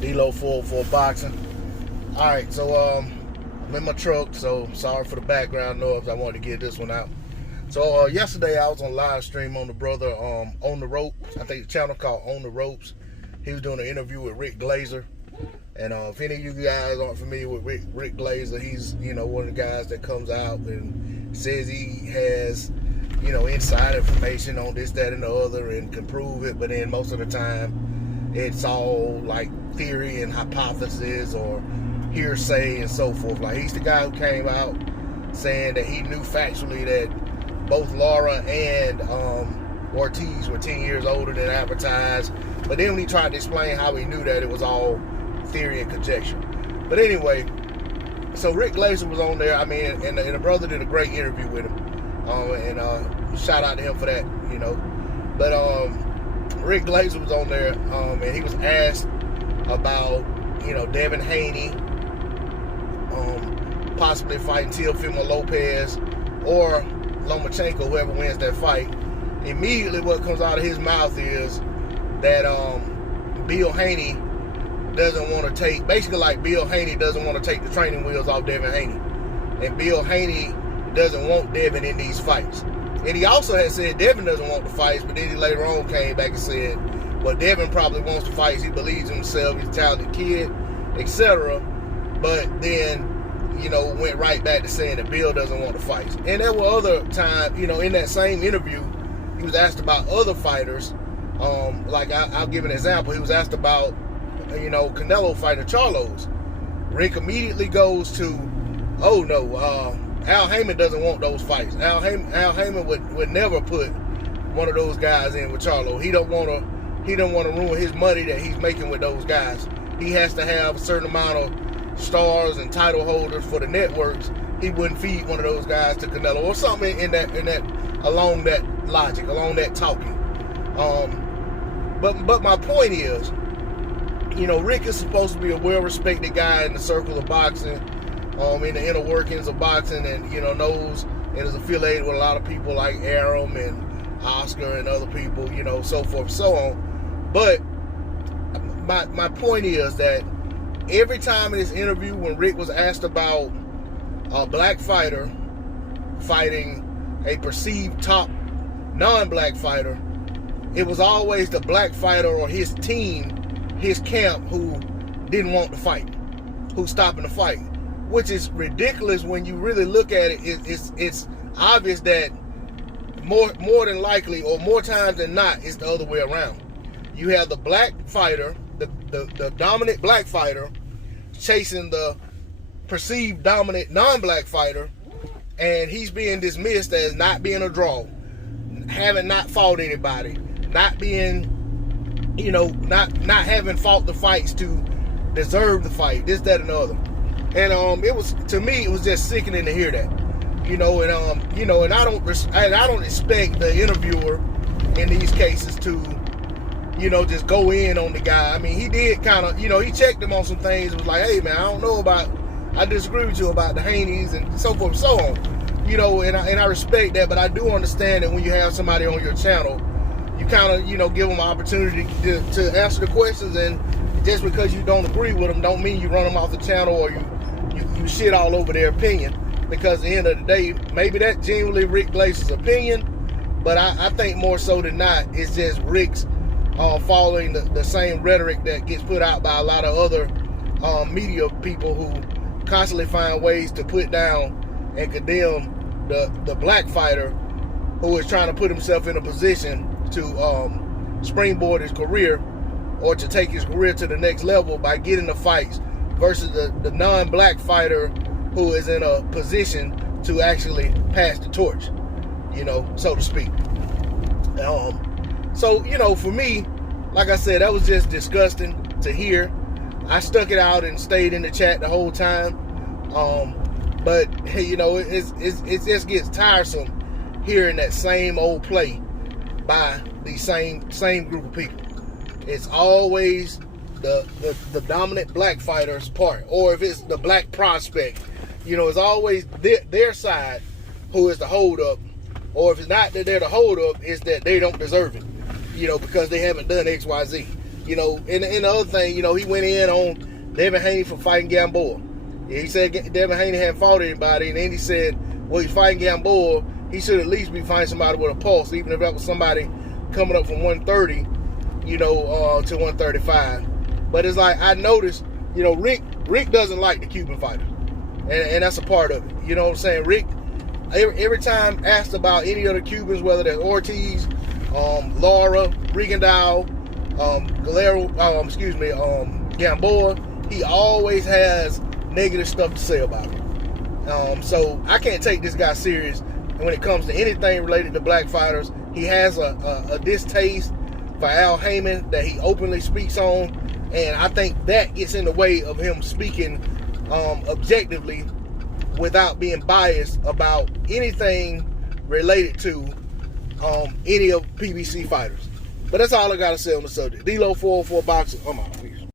D-Lo for boxing. All right, so I'm in my truck, so sorry for the background noise. I wanted to get this one out. So yesterday I was on live stream on the brother On the Ropes. I think the channel called On the Ropes. He was doing an interview with Glaser. And if any of you guys aren't familiar with Rick Glaser, he's one of the guys that comes out and says he has inside information on this, that, and the other, and can prove it. But then most of the time, it's all like theory and hypothesis or hearsay and so forth. Like, he's the guy who came out saying that he knew factually that both Laura and Ortiz were 10 years older than advertised. But then when he tried to explain how he knew that, it was all theory and conjecture. But anyway, so Rick Glaser was on there. I mean, and the brother did a great interview with him. And shout out to him for that, But Rick Glaser was on there, and he was asked about, Devin Haney possibly fighting Teofimo Lopez or Lomachenko, whoever wins that fight. Immediately what comes out of his mouth is that Bill Haney doesn't want to take, basically like Bill Haney doesn't want to take the training wheels off Devin Haney. And Bill Haney doesn't want Devin in these fights. And he also had said Devin doesn't want the fights, but then he later on came back and said, well, Devin probably wants the fights. He believes in himself. He's a talented kid, etc. But then, went right back to saying that Bill doesn't want the fights. And there were other times, in that same interview, he was asked about other fighters. Like I'll give an example. He was asked about, Canelo fighter Charlos. Rick immediately goes to, oh no, Al Haymon doesn't want those fights. Al Haymon would never put one of those guys in with Charlo. He don't want to ruin his money that he's making with those guys. He has to have a certain amount of stars and title holders for the networks. He wouldn't feed one of those guys to Canelo or something in that along that logic, along that talking. But my point is, Rick is supposed to be a well-respected guy in the circle of boxing, in the inner workings of boxing, and knows and is affiliated with a lot of people like Aram and Oscar and other people, so forth and so on. But my point is that every time in this interview when Rick was asked about a black fighter fighting a perceived top non-black fighter, it was always the black fighter or his team, his camp, who didn't want to fight, who's stopping the fight. Which is ridiculous when you really look at it. It's obvious that more than likely, or more times than not, it's the other way around. You have the black fighter, the dominant black fighter, chasing the perceived dominant non-black fighter, and he's being dismissed as not being a draw, having not fought anybody, not being, not having fought the fights to deserve the fight, this, that, and the other. And it was, to me, it was just sickening to hear that, and I don't expect the interviewer in these cases to, just go in on the guy. I mean, he did kind of, he checked him on some things. It was like, hey man, I disagree with you about the Haneys and so forth and so on, and I respect that. But I do understand that when you have somebody on your channel, you kind of, give them an opportunity to answer the questions, and just because you don't agree with them don't mean you run them off the channel or you shit all over their opinion, because at the end of the day, maybe that's genuinely Rick Glaser's opinion, but I think more so than not, it's just Rick's following the same rhetoric that gets put out by a lot of other media people who constantly find ways to put down and condemn the black fighter who is trying to put himself in a position to springboard his career or to take his career to the next level by getting the fights, versus the non-black fighter who is in a position to actually pass the torch, so to speak. So, for me, like I said, that was just disgusting to hear. I stuck it out and stayed in the chat the whole time. But, it just gets tiresome hearing that same old play by the same group of people. It's always the dominant black fighter's part, or if it's the black prospect, it's always their side who is the hold up, or if it's not that they're the hold up, it's that they don't deserve it, because they haven't done XYZ. You know, and the other thing, you know, he went in on Devin Haney for fighting Gamboa. He said Devin Haney hadn't fought anybody, and then he said, well, he's fighting Gamboa. He should at least be fighting somebody with a pulse, even if that was somebody coming up from 130, you know, to 135. But it's like, I noticed, you know, Rick doesn't like the Cuban fighter. And that's a part of it. You know what I'm saying? Rick, every time asked about any of the Cubans, whether they're Ortiz, Lara, Rigondeaux, Gamboa, he always has negative stuff to say about him. So I can't take this guy serious when it comes to anything related to black fighters. He has a distaste for Al Haymon that he openly speaks on, and I think that gets in the way of him speaking objectively without being biased about anything related to any of PBC fighters. But that's all I got to say on the subject. D-Lo 404 Boxing. I'm out. Peace.